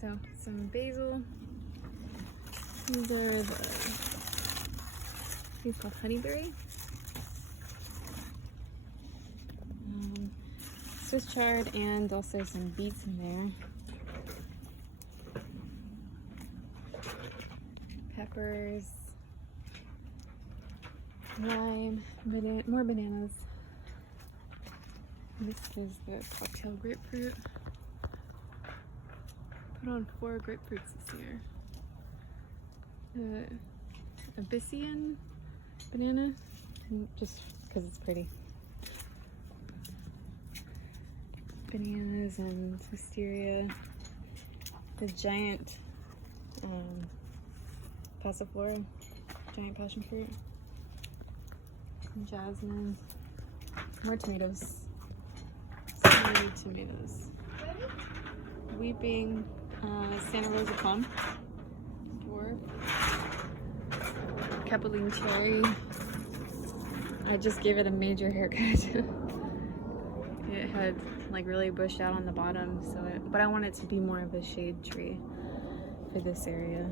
So some basil. These are these called honeyberry. Swiss chard and also some beets in there. Peppers, lime, more bananas. This is the cocktail grapefruit. Put on 4 grapefruits this year. Abyssinian banana, just because it's pretty. Bananas and wisteria. The giant passiflora, giant passion fruit. Jasmine. More tomatoes. So many tomatoes. Weeping Santa Rosa plum. Dwarf. Capelline cherry. I just gave it a major haircut. It had like really bushed out on the bottom, but I want it to be more of a shade tree for this area.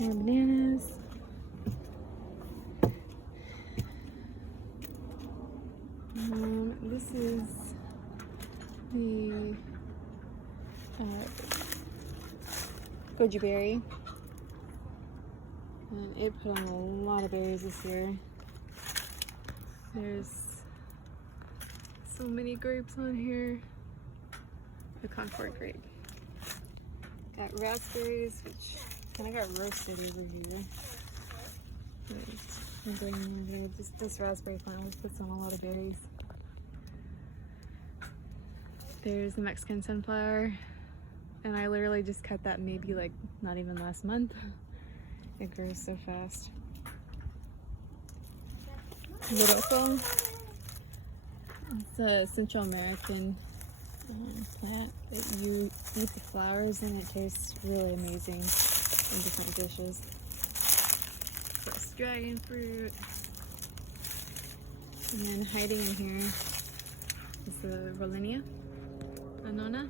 More bananas. This is the goji berry, and it put on a lot of berries this year. There's so many grapes on here. The Concord grape. Got raspberries, which kind of got roasted over here. This raspberry plant always puts on a lot of berries. There's the Mexican sunflower, and I literally just cut that maybe like not even last month. It grows so fast. Loroco. It's a Central American plant that you eat the flowers and it tastes really amazing in different dishes. Plus dragon fruit. And then hiding in here is the Rollinia Annona.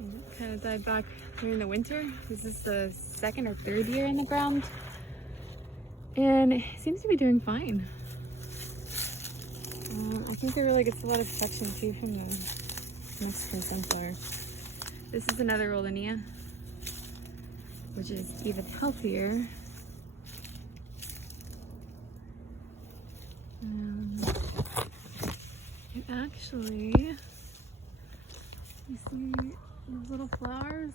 It kind of died back during the winter. This is the 2nd or 3rd year in the ground. And it seems to be doing fine. I think it really gets a lot of protection too from the Mexican sunflower. This is another Rollinia, which is even healthier. It actually, you see those little flowers?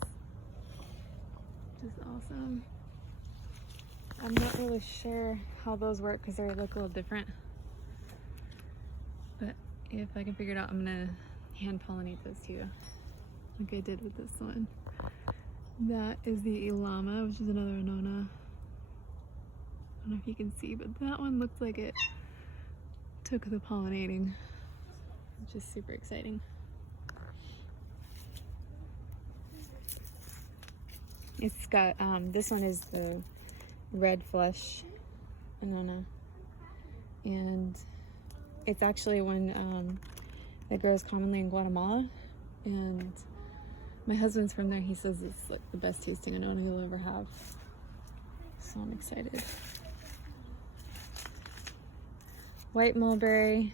Just awesome. I'm not really sure how those work because they look a little different. But if I can figure it out, I'm gonna hand pollinate those too, like I did with this one. That is the Ilama, which is another Annona. I don't know if you can see, but that one looks like it took the pollinating, which is super exciting. It's got, this one is the red flush Annona, and it's actually one that grows commonly in Guatemala, and my husband's from there. He says it's like the best tasting Annona he'll ever have, so I'm excited. White mulberry,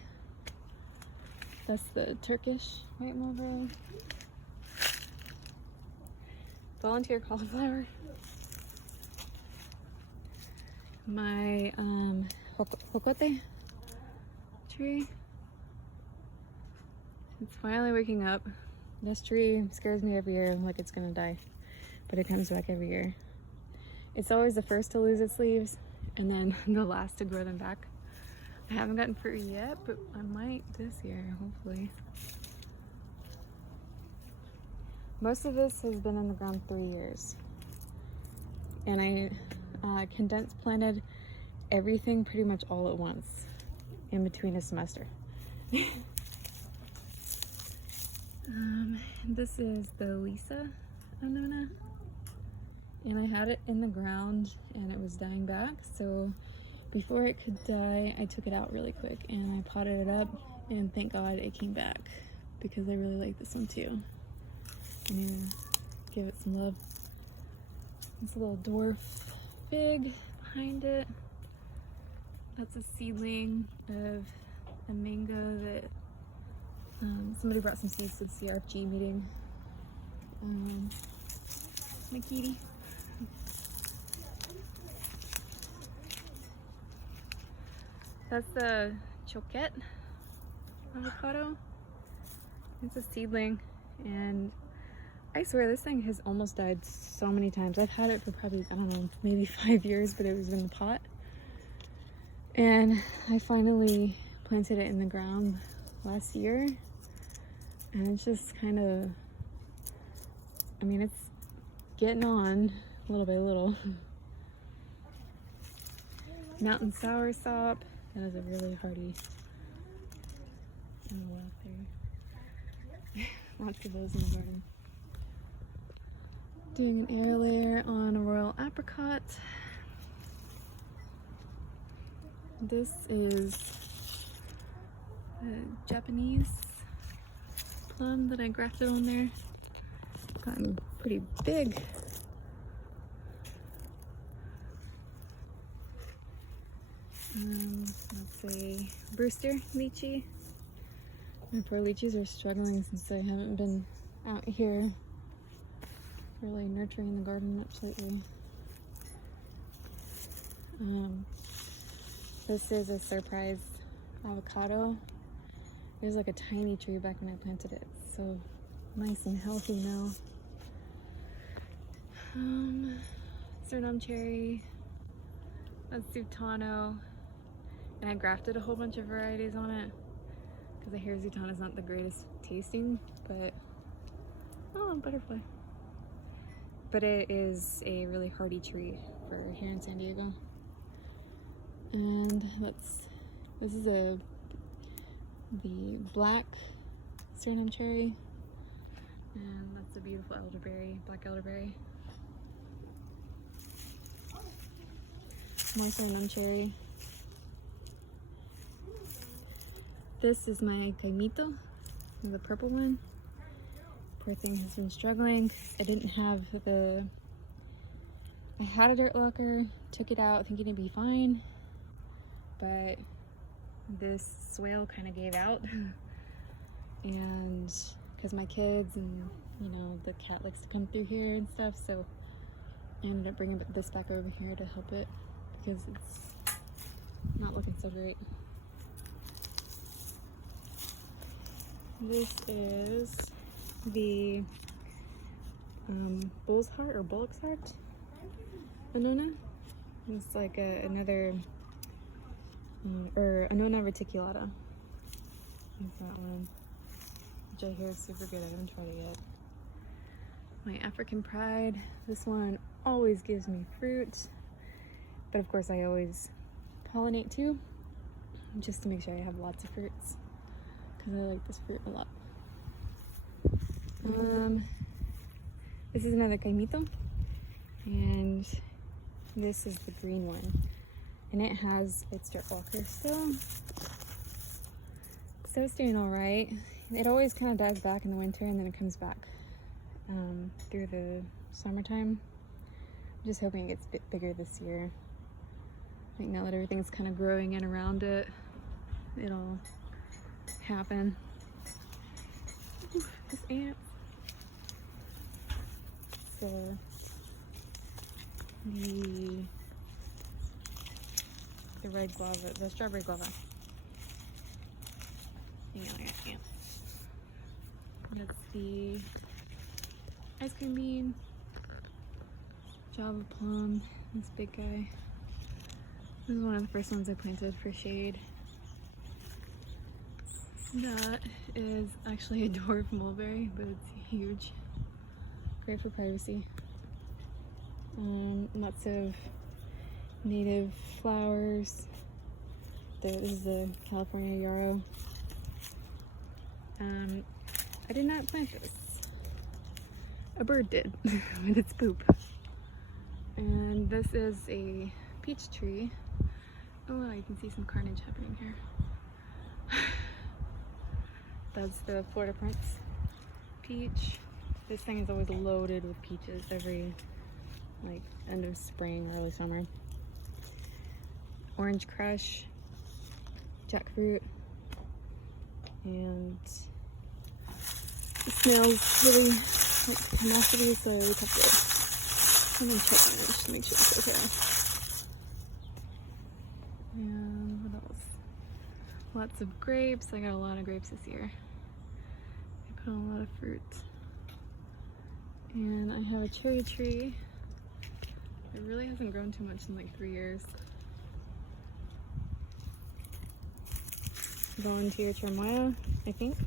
that's the Turkish white mulberry. Volunteer cauliflower. My jocote tree. It's finally waking up. This tree scares me every year, like it's gonna die, but it comes back every year. It's always the first to lose its leaves and then the last to grow them back. I haven't gotten fruit yet, but I might this year, hopefully. Most of this has been in the ground 3 years, and I condensed planted everything pretty much all at once in between a semester. This is the Lisa Annona, and I had it in the ground and it was dying back, so before it could die I took it out really quick and I potted it up, and thank God it came back because I really like this one too. I need to give it some love. It's a little dwarf fig behind it. That's a seedling of a mango that somebody brought some seeds to the CRFG meeting. My kitty. That's the choquette avocado. It's a seedling, and I swear this thing has almost died so many times. I've had it for probably, I don't know, maybe 5 years, but it was in the pot. And I finally planted it in the ground last year, and it's just kind of, I mean, it's getting on little by little. Mountain soursop, that is a really hardy. Lots of those in the garden. Doing an air layer on a royal apricot. This is a Japanese plum that I grafted on there. Gotten pretty big. That's a Brewster lychee. My poor lychees are struggling since I haven't been out here really nurturing the garden much lately. This is a surprise avocado. It was like a tiny tree back when I planted it. It's so nice and healthy now. Suriname cherry. That's Zutano. And I grafted a whole bunch of varieties on it because I hear Zutano is not the greatest tasting, but oh, butterfly. But it is a really hardy tree for here in San Diego. And this is the black Suriname cherry, and that's a beautiful elderberry, black elderberry. More Suriname cherry. This is my caimito, the purple one. Poor thing has been struggling. I didn't have I had a dirt locker, took it out thinking it'd be fine, but this swale kind of gave out. And because my kids and, you know, the cat likes to come through here and stuff, so I ended up bringing this back over here to help it because it's not looking so great. This is the bull's heart or bullock's heart Annona. It's like another or Annona reticulata. That's that one, which I hear is super good. I haven't tried it yet. My African Pride. This one always gives me fruit, but of course I always pollinate too, just to make sure I have lots of fruits, because I like this fruit a lot. This is another caimito, and this is the green one, and it has its dirt walker still, so it's doing all right. It always kind of dies back in the winter, and then it comes back through the summertime. I'm just hoping it gets a bit bigger this year. I think now that everything's kind of growing in around it, it'll happen. Ooh, this ant. So the red guava, the strawberry guava. Hang on, I got ants. That's the ice cream bean, Java plum, this big guy. This is one of the first ones I planted for shade. That is actually a dwarf mulberry, but it's huge. Great for privacy. Lots of native flowers. This is the California yarrow. I did not plant this. A bird did with its poop. And this is a peach tree. Oh wow, you can see some carnage happening here. That's the Florida Prince peach. This thing is always loaded with peaches every like end of spring, early summer. Orange crush, jackfruit, and it smells really like tenacity, so I always have to come and check on it just to make sure it's okay. And what else? Lots of grapes. I got a lot of grapes this year. I put on a lot of fruit. And I have a cherry tree. It really hasn't grown too much in like 3 years. Volunteer Cherimoya, I think.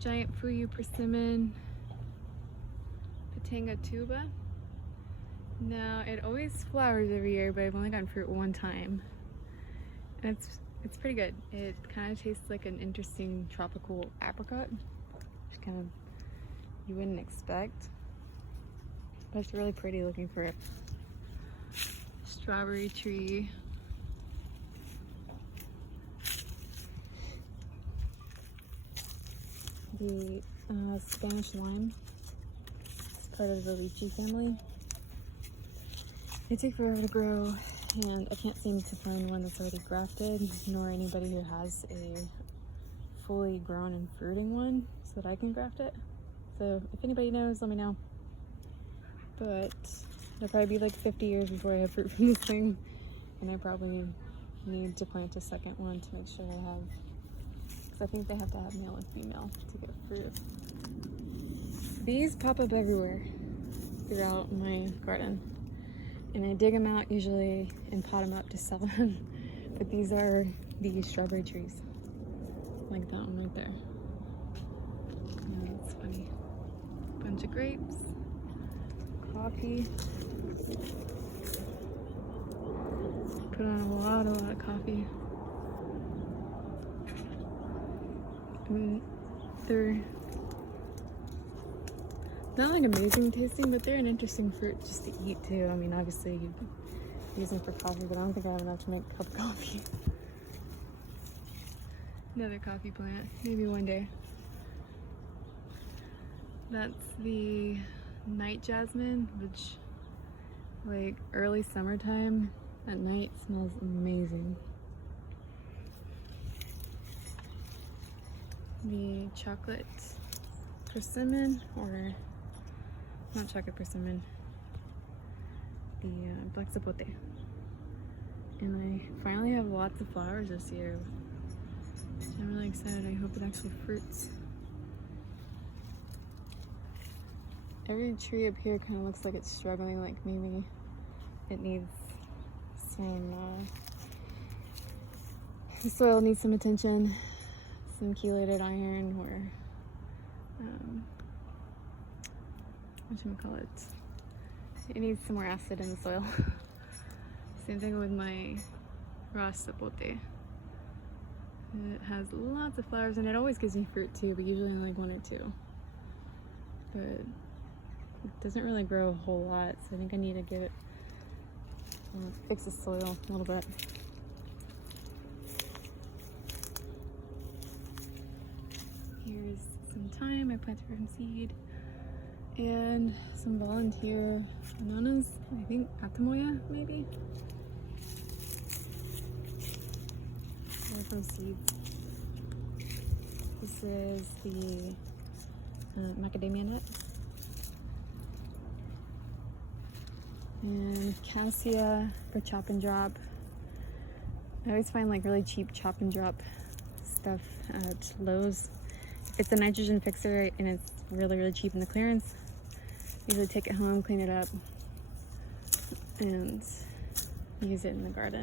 Giant Fuyu persimmon. Patanga tuba. Now, it always flowers every year, but I've only gotten fruit one time. And it's pretty good. It kind of tastes like an interesting tropical apricot, which kind of you wouldn't expect. But it's really pretty looking for it. Strawberry tree. The Spanish lime. It's part of the lychee family. They take forever to grow, and I can't seem to find one that's already grafted, nor anybody who has a fully grown and fruiting one so that I can graft it. So if anybody knows, let me know. But it'll probably be like 50 years before I have fruit from this thing, and I probably need to plant a second one to make sure I have, because I think they have to have male and female to get fruit. These pop up everywhere throughout my garden, and I dig them out usually and pot them up to sell them. But these are the strawberry trees, like that one right there. Yeah, that's funny. Bunch of grapes, coffee. Put on a lot of coffee. And they're not like amazing tasting, but they're an interesting fruit just to eat too. I mean, obviously you use them for coffee, but I don't think I have enough to make a cup of coffee. Another coffee plant, maybe one day. That's the night jasmine, which like early summertime at night smells amazing. The chocolate persimmon, or not chocolate persimmon, the black zapote. And I finally have lots of flowers this year. I'm really excited. I hope it actually fruits. Every tree up here kind of looks like it's struggling, like maybe it needs some, the soil needs some attention, some chelated iron, or whatchamacallit, it needs some more acid in the soil. Same thing with my raw zapote. It has lots of flowers and it always gives me fruit too, but usually only like 1 or 2. But it doesn't really grow a whole lot, so I think I need to give it, fix the soil a little bit. Here's some thyme I planted from seed, and some volunteer bananas, I think Atamoya maybe. They're from seeds. This is the macadamia nut. And cassia for chop and drop. I always find like really cheap chop and drop stuff at Lowe's. If it's a nitrogen fixer and it's really, really cheap in the clearance, usually take it home, clean it up, and use it in the garden.